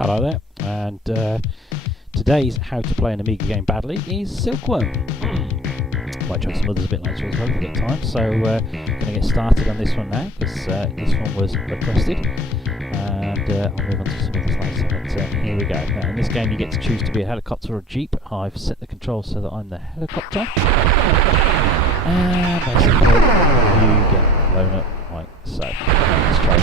Hello there, and today's how to play an Amiga game badly is SilkWorm. Might try some others a bit later as well if we get time, so going to get started on this one now because this one was requested, and I'll move on to some others later, but here we go. Now in this game you get to choose to be a helicopter or a jeep. I've set the controls so that I'm the helicopter, and basically you get blown up like so. Let's try it.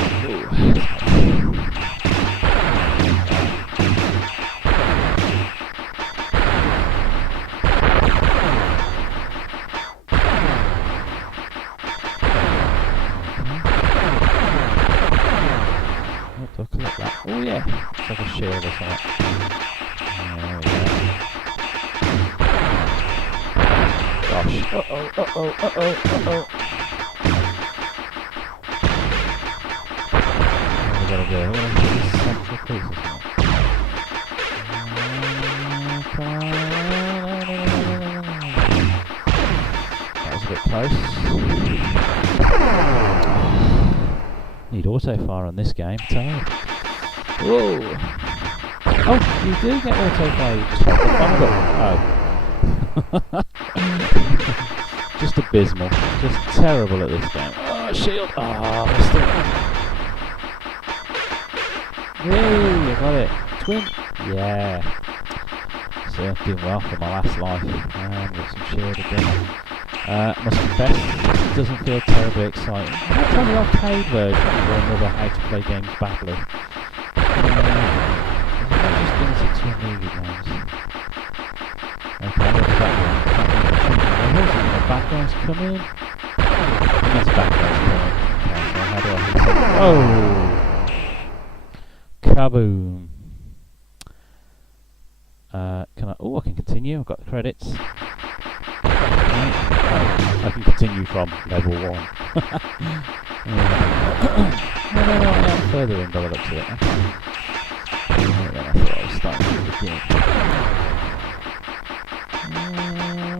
Do I collect that? Oh yeah, it's like a shield or something. There we go. Gosh. Uh-oh, uh-oh, uh-oh, uh-oh. What we gotta do? We're gonna do this central piece or something. That was a bit close. Need auto fire on this game, tell you. Whoa! Oh, you do get auto fire, you just hold the button. Oh. Just abysmal. Just terrible at this game. Oh, shield! Oh, missed it. Yay, you got it. Twin! Yeah. So, doing well for my last life. And got some shield again. Must confess, it doesn't feel terribly exciting. I'll try the arcade version for another how to play games badly. I'm just limited to Amiga games. Okay, what does that mean? The bad guys come in? Yes, bad guys come in. Okay, so how do I hit it? Oh! Kaboom! Can I? Oh, I can continue. I've got the credits. I can continue from level 1. No, I am further in by the looks of it. Okay. Then I thought I was starting from the beginning.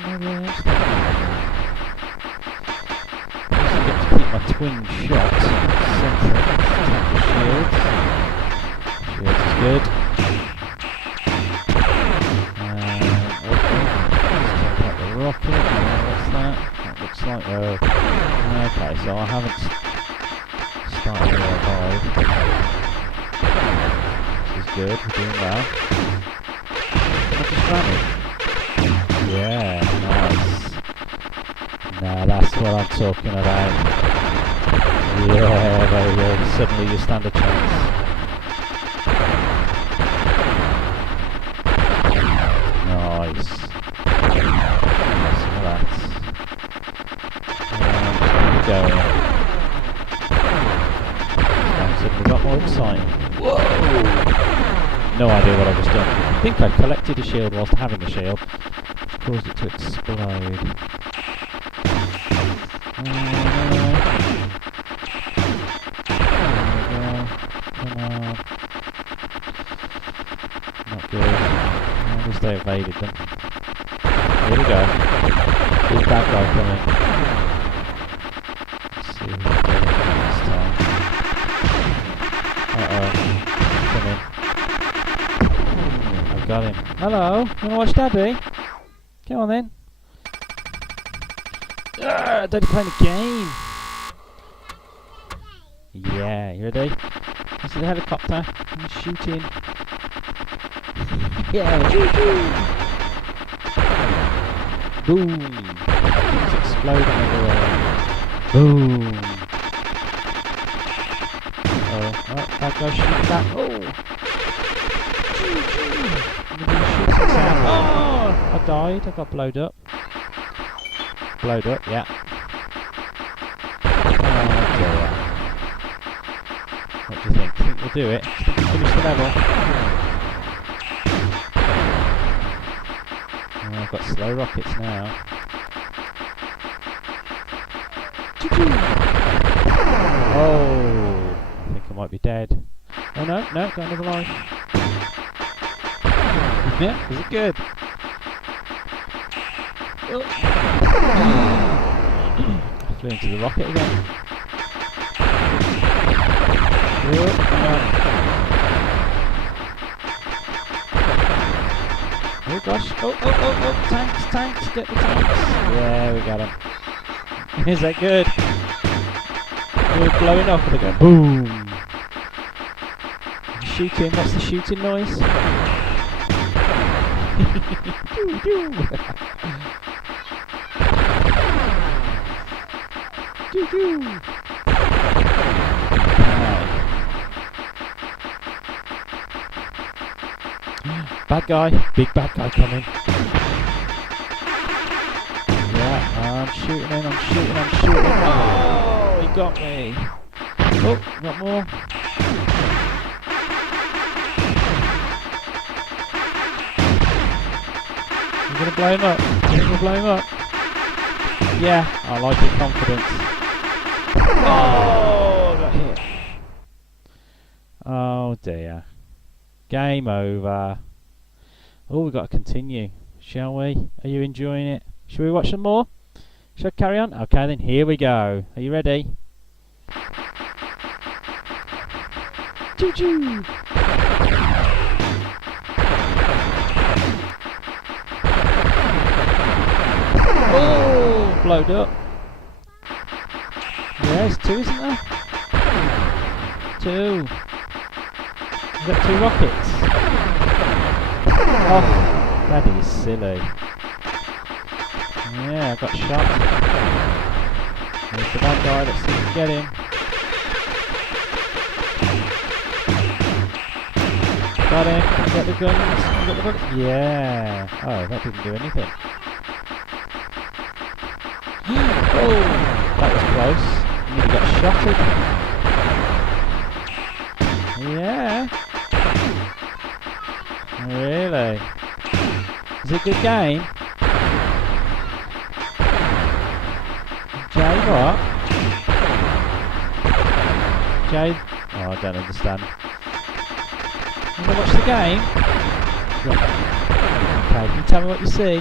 Maybe I am starting. I also get to keep my twin shot. Centre. Attack the shields. Shields is good. Rocket, what's that? That looks like okay, so I haven't started to revive. This is good, we're doing well. Can I just ram it? Yeah, nice. Now that's what I'm talking about. Yeah, very good. Suddenly you stand a chance. Nice. Going. We've got more exciting. Whoa! No idea what I've just done. I think I collected a shield whilst having a shield, which caused it to explode. Come on. Not good. At least they evaded them. Here we go. Big bad guy coming. Come in. I've got him. Hello, you wanna watch Daddy? Come on then. Daddy playing a game. Yeah, you ready? This is the helicopter. I'm shooting. Yeah, boom. It's exploding everywhere. Boom. Oh, that guy shoots that. Oh! Oh! I died. I got blowed up. Blowed up, yeah. Oh dear. What do you think? Think we'll do it? Think we'll finish the level? Oh, I've got slow rockets now. Oh! I think I might be dead. Oh no, no, got another life. Yeah, is it good? Oh. I flew into the rocket again. Oh gosh. Oh, tanks, get the tanks. Yeah, we got him. Is that good? We're blowing up and they go boom. Shooting, what's the shooting noise? Doo, doo. Doo, doo. Bad guy, big bad guy coming. Yeah, I'm shooting him. Oh, he got me. Oh, got more. I'm gonna blow him up. Yeah, I like your confidence. Oh, got hit. Oh dear. Game over. Oh, we've got to continue, shall we? Are you enjoying it? Shall we watch some more? Shall I carry on? Okay then, here we go. Are you ready? Choo-choo! Oh, blowed up. Yeah, there's two, isn't there? Two. You've got two rockets. Oh, that is silly. Yeah, I got shot. There's the bad guy, let's see if we can get him. Got him, get the guns, get the bullets. Yeah. Oh, that didn't do anything. Oh, that was close. Nearly got shotted. Yeah. Really? Is it a good game? Jay, what? Jay? Oh, I don't understand. You want to watch the game? Yeah. Okay, can you tell me what you see?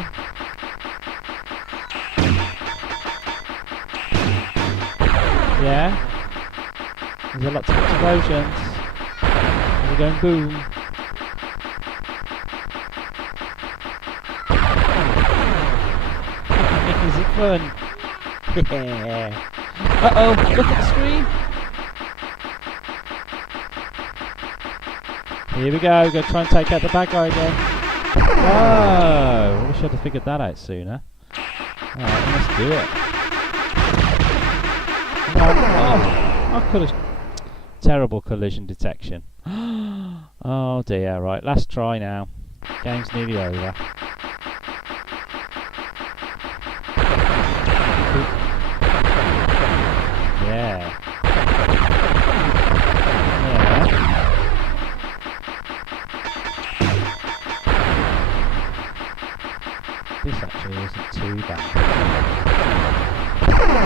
Yeah? Is there lots of explosions? Are we going boom? Is it fun? Yeah. Uh-oh, look at the screen. Here we go, go try and take out the bad guy again. Oh, I wish I'd have figured that out sooner. Alright, let's do it. Oh, I could have... Terrible collision detection. Oh dear, right, last try now. Game's nearly over. Yeah. Yeah. This actually isn't too bad.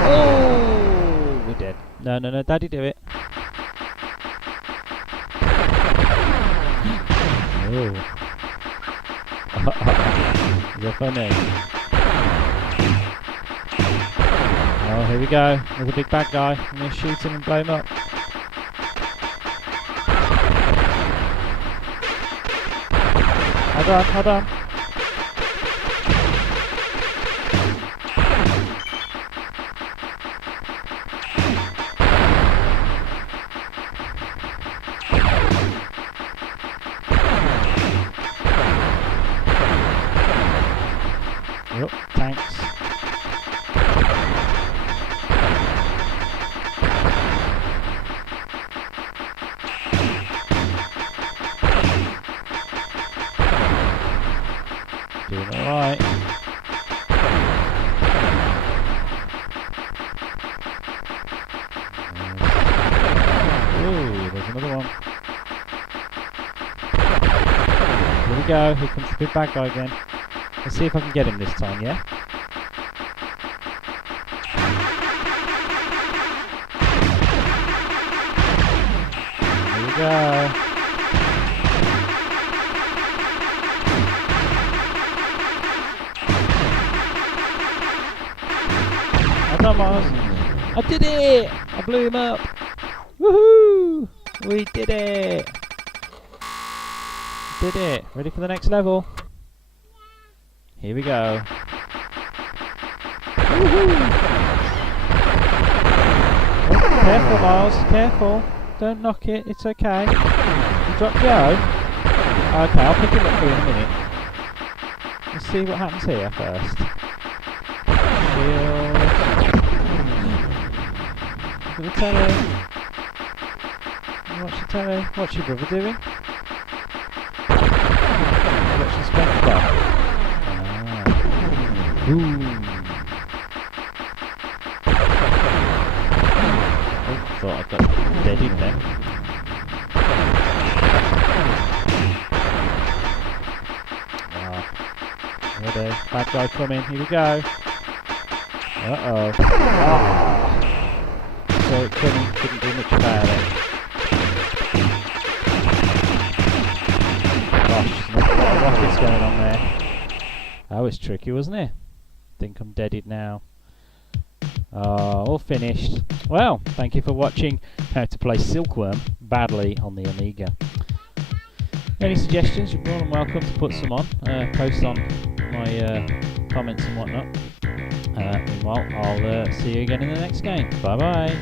Oh, we're dead. No, Daddy, do it. Oh. Is that funny? Oh, here we go. Another big bad guy. I'm going to shoot him and blow him up. Hold on. Oh, tanks. Doing alright. Ooh, there's another one. Here we go, here comes the big bad guy again. Let's see if I can get him this time, yeah? Here we go. Come on, I did it! I blew him up! Woohoo! We did it! Did it! Ready for the next level? Here we go. Oh, careful, Miles. Careful. Don't knock it. It's okay. You drop Joe. Okay, I'll pick him up for you in a minute. Let's see what happens here first. Shield. Look at the telly. Watch the telly. What's your brother doing? Watching SpongeBob. Ah. Ooh. Oh, thought I got dead in there. Ready? Bad guy coming. Here we go. Uh-oh. Oh. So it couldn't do much about it. Gosh, there's a lot of rockets going on there. That was tricky, wasn't it? Think I'm deaded now. All finished. Well, thank you for watching how to play SilkWorm badly on the Amiga. Any suggestions, you're more than welcome to put some on. Post on my comments and whatnot. Meanwhile, I'll see you again in the next game. Bye bye.